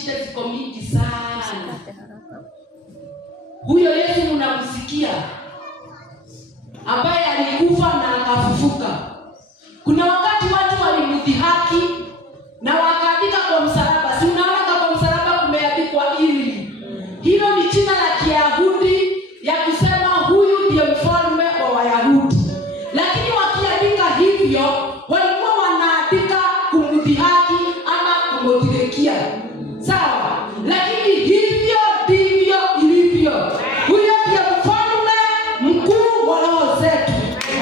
shida ziko mingi sana. Huyo Yesu mnamsikia ambaye alikufa na akafufuka. Kuna wakati watu walimdhihaki na wakaandika kwa msalaba. Si unaona kwa msalaba kumeandikwa ili. Hilo ni jina la Kiyahudi ya kusema huyu ndiye mfalme wa Wayahudi. Lakini wakiandika hivyo walikuwa wanaandika kumdhihaki ama kumdhihakia. Sawa? Lakini hivyo ndivyo ilivyo. Huyo ndiye mfalme mkuu wa roho zetu.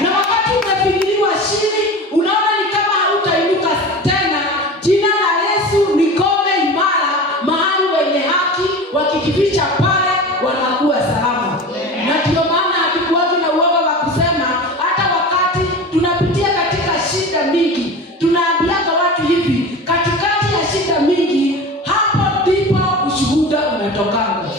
Na wakati umefikiriwa chini, unaona ni kama hautainuka tena, jina la Yesu ni ngome imara, mahali wenye haki wakijificha pale wanakuwa salama. Na ndio maana hatukuwa na uoga wa kusema, hata wakati tunapitia katika shida mingi, tunaambiaga watu hivi, katikati ya shida mingi, hapo ndipo ushuhuda unatokana.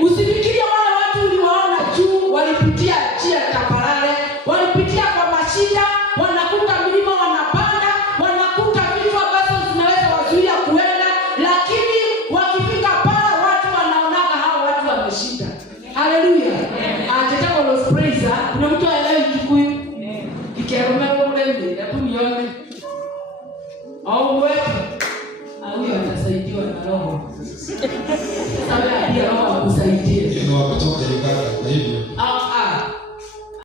Usifikirie wale watu uliwaona juu walipitia njia tambarare, walipitia kwa mashida, wanakuta milima wanapanda, wanakuta vitu ambazo zinaweza wazuia kuenda, lakini wakifika pale watu wanaonaga hao watu wameshinda. Haleluya. Atataka los praise. Kuna mtu anaelewa Kikuyu? Ikiarumea mlembe, hapo nione. Au wewe huyo atasaidiwa na roho. Sasa pia roho akusaidie. Ndio kutoka Uganda kwa hivyo.